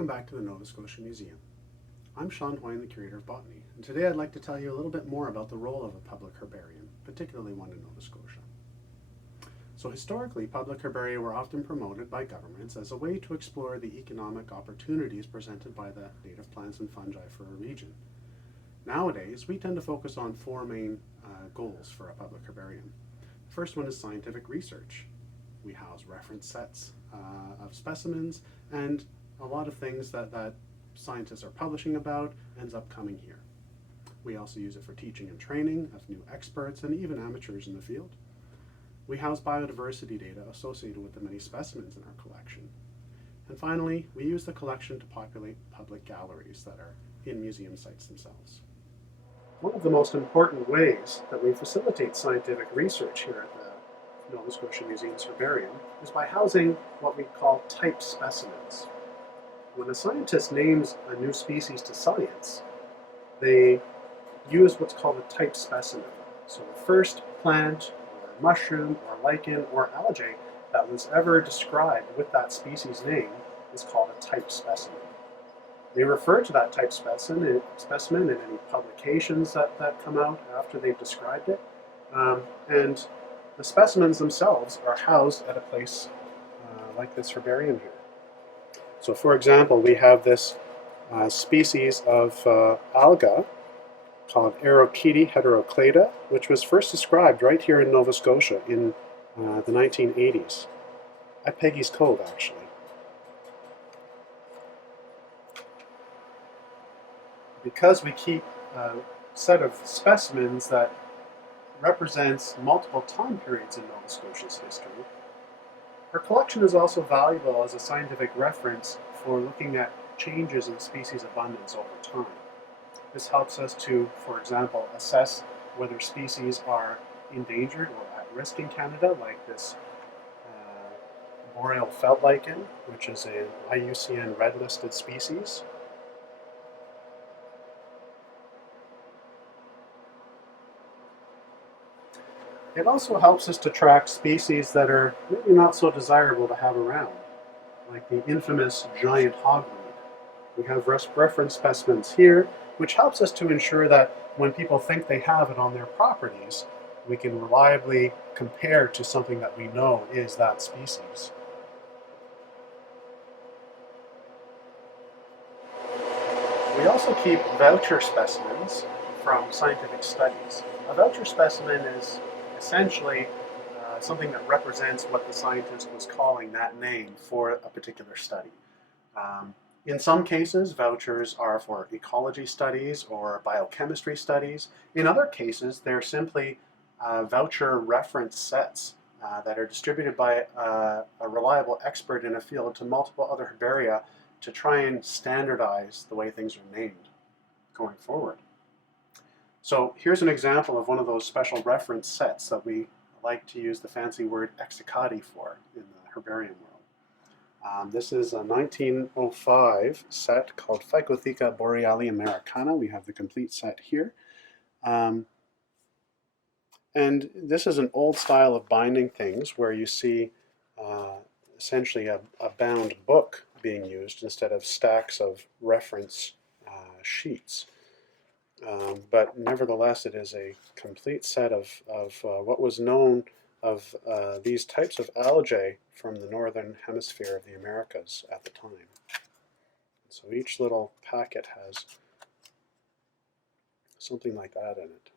Welcome back to the Nova Scotia Museum. I'm Sean Haughian, the Curator of Botany, and today I'd like to tell you a little bit more about the role of a public herbarium, particularly one in Nova Scotia. So historically, public herbaria were often promoted by governments as a way to explore the economic opportunities presented by the native plants and fungi for a region. Nowadays, we tend to focus on four main goals for a public herbarium. The first one is scientific research. We house reference sets of specimens, and a lot of things that scientists are publishing about ends up coming here. We also use it for teaching and training of new experts and even amateurs in the field. We house biodiversity data associated with the many specimens in our collection. And finally, we use the collection to populate public galleries that are in museum sites themselves. One of the most important ways that we facilitate scientific research here at the Nova Scotia Museum's herbarium is by housing what we call type specimens. When a scientist names a new species to science, they use what's called a type specimen. So the first plant, or mushroom, or lichen, or algae that was ever described with that species name is called a type specimen. They refer to that type specimen in any publications that come out after they've described it. And the specimens themselves are housed at a place like this herbarium here. So for example, we have this species of alga called Aerochaete heteroclada, which was first described right here in Nova Scotia in the 1980s, at Peggy's Cove actually. Because we keep a set of specimens that represents multiple time periods in Nova Scotia's history, our collection is also valuable as a scientific reference for looking at changes in species abundance over time. This helps us to, for example, assess whether species are endangered or at risk in Canada, like this boreal felt lichen, which is an IUCN red-listed species. It also helps us to track species that are maybe not so desirable to have around, like the infamous giant hogweed. We have reference specimens here, which helps us to ensure that when people think they have it on their properties, we can reliably compare to something that we know is that species. We also keep voucher specimens from scientific studies. A voucher specimen is essentially something that represents what the scientist was calling that name for a particular study. In some cases, vouchers are for ecology studies or biochemistry studies. In other cases, they're simply voucher reference sets that are distributed by a reliable expert in a field to multiple other herbaria to try and standardize the way things are named going forward. So here's an example of one of those special reference sets that we like to use the fancy word exicati for in the herbarium world. This is a 1905 set called Phycotheca boreali americana. We have the complete set here. And this is an old style of binding things where you see essentially a bound book being used instead of stacks of reference sheets. But nevertheless, it is a complete set of what was known of these types of algae from the northern hemisphere of the Americas at the time. So each little packet has something like that in it.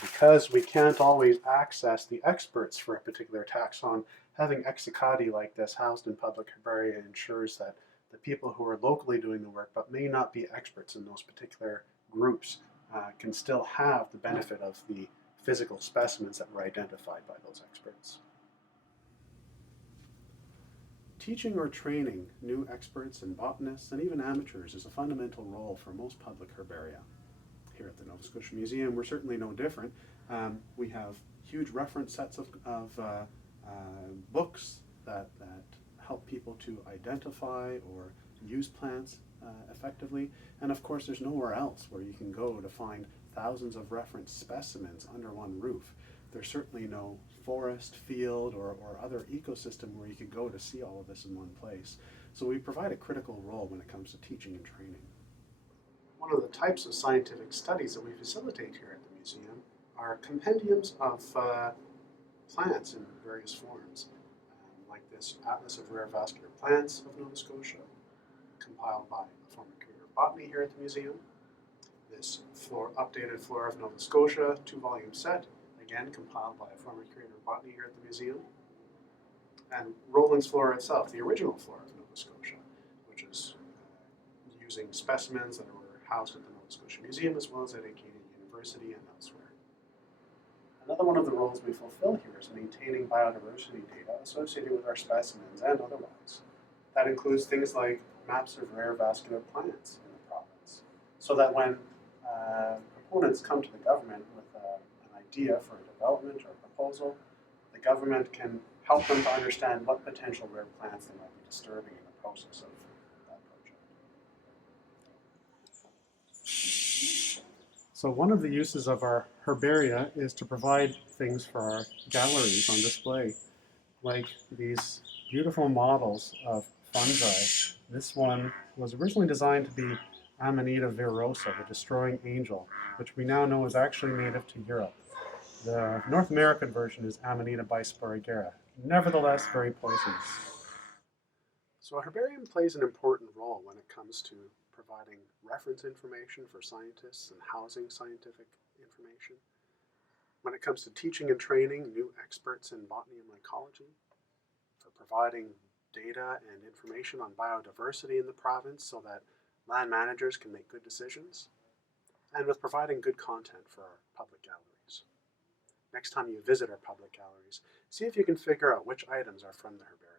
Because we can't always access the experts for a particular taxon, having exicati like this housed in public herbaria ensures that the people who are locally doing the work but may not be experts in those particular groups can still have the benefit of the physical specimens that were identified by those experts. Teaching or training new experts and botanists and even amateurs is a fundamental role for most public herbaria. Here at the Nova Scotia Museum, we're certainly no different. We have huge reference sets of books that help people to identify or use plants effectively. And of course, there's nowhere else where you can go to find thousands of reference specimens under one roof. there's certainly no forest, field, or other ecosystem where you could go to see all of this in one place. So we provide a critical role when it comes to teaching and training. One of the types of scientific studies that we facilitate here at the museum are compendiums of plants in various forms, like this Atlas of Rare Vascular Plants of Nova Scotia, compiled by a former curator of botany here at the museum. This updated Flora of Nova Scotia 2-volume set, again compiled by a former curator of botany here at the museum. And Rowland's Flora itself, the original Flora of Nova Scotia, which is using specimens that were housed at the Nova Scotia Museum as well as at Acadian University and elsewhere. Another one of the roles we fulfill here is maintaining biodiversity data associated with our specimens and otherwise. That includes things like maps of rare vascular plants in the province, so that when proponents come to the government with an idea for a development or a proposal, the government can help them to understand what potential rare plants they might be disturbing in the process of that project. So one of the uses of our herbaria is to provide things for our galleries on display, like these beautiful models of fungi. This one was originally designed to be Amanita virosa, the destroying angel, which we now know is actually native to Europe. The North American version is Amanita bisporigera, nevertheless very poisonous. So a herbarium plays an important role when it comes to providing reference information for scientists and housing scientific information. When it comes to teaching and training new experts in botany and mycology, for providing data and information on biodiversity in the province so that land managers can make good decisions, and with providing good content for our public galleries. Next time you visit our public galleries, see if you can figure out which items are from the herbarium.